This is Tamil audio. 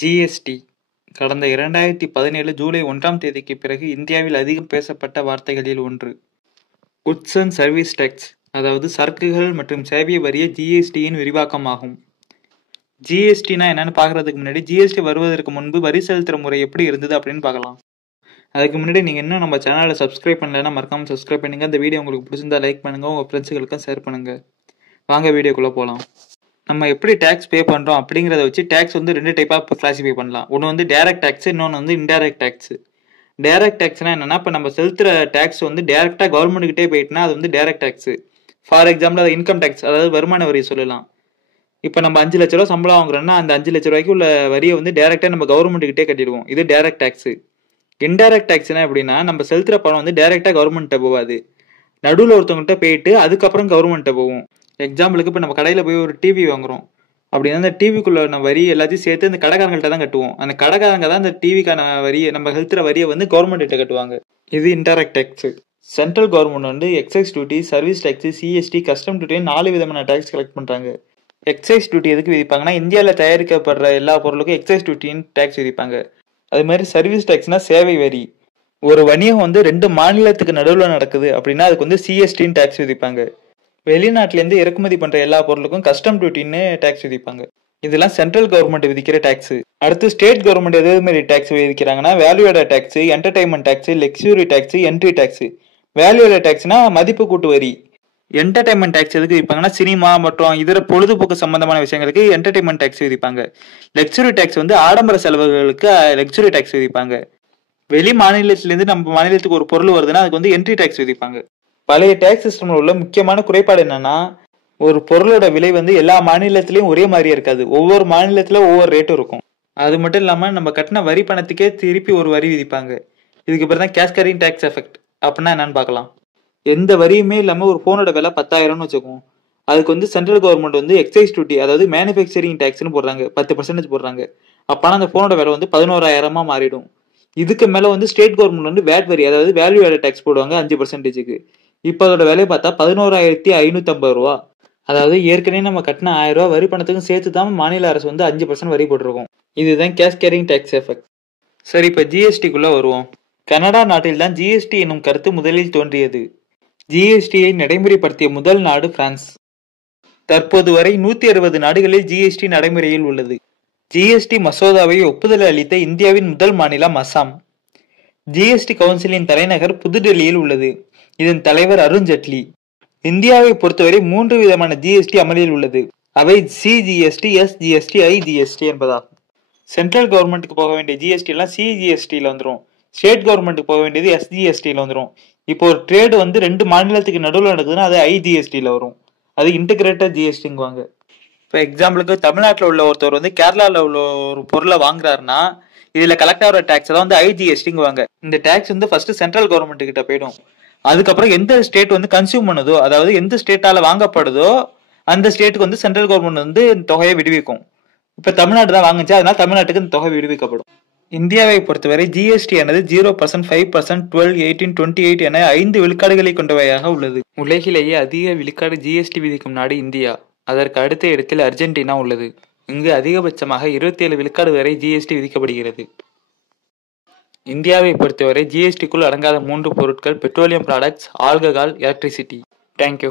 ஜிஎஸ்டி கடந்த 2017 ஜூலை 1ஆம் தேதிக்கு பிறகு இந்தியாவில் அதிகம் பேசப்பட்ட வார்த்தைகளில் ஒன்று. குட்ஸ் அண்ட் சர்வீஸ் டேக்ஸ், அதாவது சரக்குகள் மற்றும் சேவை வரிய ஜிஎஸ்டியின் விரிவாக்கமாகும். ஜிஎஸ்டினா என்னன்னு பார்க்கறதுக்கு முன்னாடி ஜிஎஸ்டி வருவதற்கு முன்பு வரி செலுத்துகிற முறை எப்படி இருந்தது அப்படின்னு பார்க்கலாம். அதுக்கு முன்னாடி நீங்கள் இன்னும் நம்ம சேனலை சப்ஸ்கிரைப் பண்ணலைன்னா மறக்காமல் சப்ஸ்கிரைப் பண்ணுங்கள். இந்த வீடியோ உங்களுக்கு பிடிச்சிருந்தா லைக் பண்ணுங்கள், உங்கள் ஃப்ரெண்ட்ஸுகளுக்கும் ஷேர் பண்ணுங்கள். வாங்க வீடியோக்குள்ளே போகலாம். நம்ம எப்படி டேக்ஸ் பே பண்ணுறோம் அப்படிங்கிறத வச்சு டேக்ஸ் வந்து 2 டைப்பாக கிளாஸிஃபை பண்ணலாம். ஒன்று வந்து டைரக்ட் டேக்ஸ், இன்னொன்று வந்து இன்டைரக்ட் டேக்ஸ். டைரக்ட் டேக்ஸ்னா என்னன்னா, இப்போ நம்ம செலுத்துகிற டேக்ஸ் வந்து டேரெக்டாக கவர்மெண்ட்டுக்கிட்டே போயிட்டுனா அது வந்து டைரக்ட் டேக்ஸ். ஃபார் எக்ஸாம்பிள் அது இன்கம் டேக்ஸ், அதாவது வருமான வரி சொல்லலாம். இப்போ நம்ம 5 லட்ச ரூபா சம்பளம் வாங்குறோம்னா அந்த 5 லட்ச ரூபாய்க்கு உள்ள வரியை வந்து டேரெக்டாக நம்ம கவர்மெண்ட்டுக்கிட்டே கட்டிடுவோம். இது டைரக்ட் டேக்ஸ். இன்டைரக்ட் டேக்ஸ்னா எப்படின்னா, நம்ம செலுத்துகிற பணம் வந்து டேரெக்டாக கவர்மெண்ட்டை போகாது, நடுவில் ஒருத்தவங்கள்ட்ட போயிட்டு அதுக்கப்புறம் கவர்மெண்ட்டை போகும். எக்ஸாம்பிளுக்கு இப்போ நம்ம கடையில் போய் ஒரு டிவி வாங்குறோம் அப்படின்னா, அந்த டிவிக்குள்ள நம்ம வரி எல்லாத்தையும் சேர்த்து அந்த கடைக்காரங்கள்ட்ட தான் கட்டுவோம். அந்த கடைக்காரங்க தான் அந்த டிவிக்கான வரியை, நம்ம செலுத்துகிற வரியை வந்து கவர்மெண்ட் கிட்ட கட்டுவாங்க. இது இன்டைரக்ட் டேக்ஸ். சென்ட்ரல் கவர்மெண்ட் வந்து excise duty, service tax, CST, custom duty 4 விதமான டேக்ஸ் கலெக்ட் பண்ணுறாங்க. எக்ஸைஸ் டியூட்டி எதுக்கு விதிப்பாங்கன்னா, இந்தியாவில் தயாரிக்கப்படுற எல்லா பொருளுக்கும் எக்ஸைஸ் டியூட்டின்னு டேக்ஸ் விதிப்பாங்க. அது மாதிரி சர்வீஸ் டேக்ஸ்னா சேவை வரி. ஒரு வணிகம் வந்து 2 மாநிலத்துக்கு நடுவில் நடக்குது அப்படின்னா அதுக்கு வந்து சிஎஸ்டின்னு டேக்ஸ் விதிப்பாங்க. வெளிநாட்டிலேருந்து இறக்குமதி பண்ணுற எல்லா பொருளுக்கும் கஸ்டம் டியூட்டின்னு டேக்ஸ் விதிப்பாங்க. இதெல்லாம் சென்ட்ரல் கவர்மெண்ட் விதிக்கிற டேக்ஸ். அடுத்து ஸ்டேட் கவர்மெண்ட் எது மாதிரி டேக்ஸ் விதிக்கிறாங்கன்னா, value added tax, entertainment tax, luxury tax, entry tax. Value added டேக்ஸ்னா மதிப்பு கூட்டு வரி. என்டர்டைன்மெண்ட் டேக்ஸ் எதுக்கு விதிப்பாங்கன்னா, சினிமா மற்றும் இதர பொழுதுபோக்கு சம்பந்தமான விஷயங்களுக்கு என்டர்டைன்மெண்ட் டேக்ஸ் விதிப்பாங்க. லக்ஸுரி டேக்ஸ் வந்து ஆடம்பர செலவுகளுக்கு லக்ஸுரி டேக்ஸ் விதிப்பாங்க. வெளி மாநிலத்திலேருந்து நம்ம மாநிலத்துக்கு ஒரு பொருள் வருதுன்னா அதுக்கு வந்து என்ட்ரி டேக்ஸ் விதிப்பாங்க. பழைய டேக்ஸ் சிஸ்டம்ல உள்ள முக்கியமான குறைபாடு என்னன்னா, ஒரு பொருளோட விலை வந்து எல்லா மாநிலத்திலையும் ஒரே மாதிரியே இருக்காது. ஒவ்வொரு மாநிலத்துல ஒவ்வொரு ரேட்டும் இருக்கும். அது மட்டும் இல்லாம நம்ம கட்டின வரி பணத்துக்கே திருப்பி ஒரு வரி விதிப்பாங்க. இதுக்கு பேர் தான் கேஸ்கேடிங் டேக்ஸ் எஃபெக்ட். அப்படின்னா என்னன்னு பார்க்கலாம். எந்த வரியுமே இல்லாம ஒரு போனோட விலை 10,000ன்னு வச்சுக்கோம். அதுக்கு வந்து சென்ட்ரல் கவர்மெண்ட் வந்து எக்ஸைஸ் டியூட்டி, அதாவது மேனுஃபேக்சரிங் டேக்ஸ்னு போடுறாங்க, 10% போடுறாங்க. அப்பனா அந்த போனோட விலை வந்து 11,000 மாறிடும். இதுக்கு மேல வந்து ஸ்டேட் கவர்மெண்ட் வந்து வேட் வரி, அதாவது வேல்யூ ஆடட் டேக்ஸ் போடுவாங்க 5%. இப்போ அதோட விலையை பார்த்தா 11,550 ரூபா. அதாவது ஏற்கனவே நம்ம கட்டின 1000 ரூபா வரி பணத்துக்கும் சேர்த்து தான் மாநில அரசு வந்து 5% வரி போட்டிருக்கோம். இதுதான் கேஸ்கேடிங் டேக்ஸ் எஃபெக்ட். சரி, இப்போ ஜிஎஸ்டிக்குள்ள வருவோம். கனடா நாட்டில் தான் ஜிஎஸ்டி என்னும் கருத்து முதலில் தோன்றியது. ஜிஎஸ்டியை நடைமுறைப்படுத்திய முதல் நாடு பிரான்ஸ். தற்போது வரை 160 நாடுகளில் ஜிஎஸ்டி நடைமுறையில் உள்ளது. ஜிஎஸ்டி மசோதாவை ஒப்புதல் அளித்த இந்தியாவின் முதல் மாநிலம் அசாம். ஜிஎஸ்டி கவுன்சிலின் தலைநகர் புதுடெல்லியில் உள்ளது. இதன் தலைவர் அருண் ஜெட்லி. இந்தியாவை பொறுத்தவரை 3 விதமான ஜிஎஸ்டி அமலில் உள்ளது. அவை சிஜிஎஸ்டி, எஸ்ஜிஎஸ்டி, ஐஜிஎஸ்டி என்பதாகும். சென்ட்ரல் கவர்மெண்ட்டுக்கு போக வேண்டிய ஜிஎஸ்டி எல்லாம் சிஜிஎஸ்டியில் வந்துடும். ஸ்டேட் கவர்மெண்ட்டுக்கு போக வேண்டியது எஸ்ஜிஎஸ்டியில் வந்துடும். இப்போ ஒரு ட்ரேடு வந்து 2 மாநிலத்துக்கு நடுவில் நடக்குதுன்னா அது ஐஜிஎஸ்டியில் வரும். அது இன்டிகிரேட்டட் ஜிஎஸ்டிங்குவாங்க. இப்போ எக்ஸாம்பிளுக்கு தமிழ்நாட்டில் உள்ள ஒருத்தர் வந்து கேரளாவில் உள்ள ஒரு பொருளை வாங்குறாருன்னா இதில் கலெக்ட் ஆகிற டேக்ஸ் தான் வந்து ஐஜிஎஸ்டிங்குவாங்க. இந்த டேக்ஸ் வந்து ஃபர்ஸ்ட் சென்ட்ரல் கவர்மெண்ட் கிட்ட போயிடும். அதுக்கப்புறம் எந்த ஸ்டேட் வந்து கன்சியூம் பண்ணுதோ, அதாவது எந்த ஸ்டேட்டால வாங்கப்படுதோ அந்த ஸ்டேட்டுக்கு வந்து சென்ட்ரல் கவர்மெண்ட் வந்து இந்த தொகையை விடுவிக்கும். இப்போ தமிழ்நாடு தான் வாங்குச்சு, அதனால தமிழ்நாட்டுக்கு இந்த தொகை விடுவிக்கப்படும். இந்தியாவை பொறுத்தவரை ஜிஎஸ்டி ஆனது 0%, 5%, 12, 18, 28 என 5 விழுக்காடுகளை கொண்டவையாக உள்ளது. உலகிலேயே அதிக விழுக்காடு ஜிஎஸ்டி விதிக்கும் நாடு இந்தியா. அதற்கு அடுத்த இடத்தில் அர்ஜென்டினா உள்ளது. இங்கு அதிகபட்சமாக 27 விழுக்காடு வரை ஜிஎஸ்டி விதிக்கப்படுகிறது. இந்தியாவை பொறுத்தவரை ஜிஎஸ்டிக்குள் அடங்காத 3 பொருட்கள்: petroleum products, alcohol, electricity. Thank you.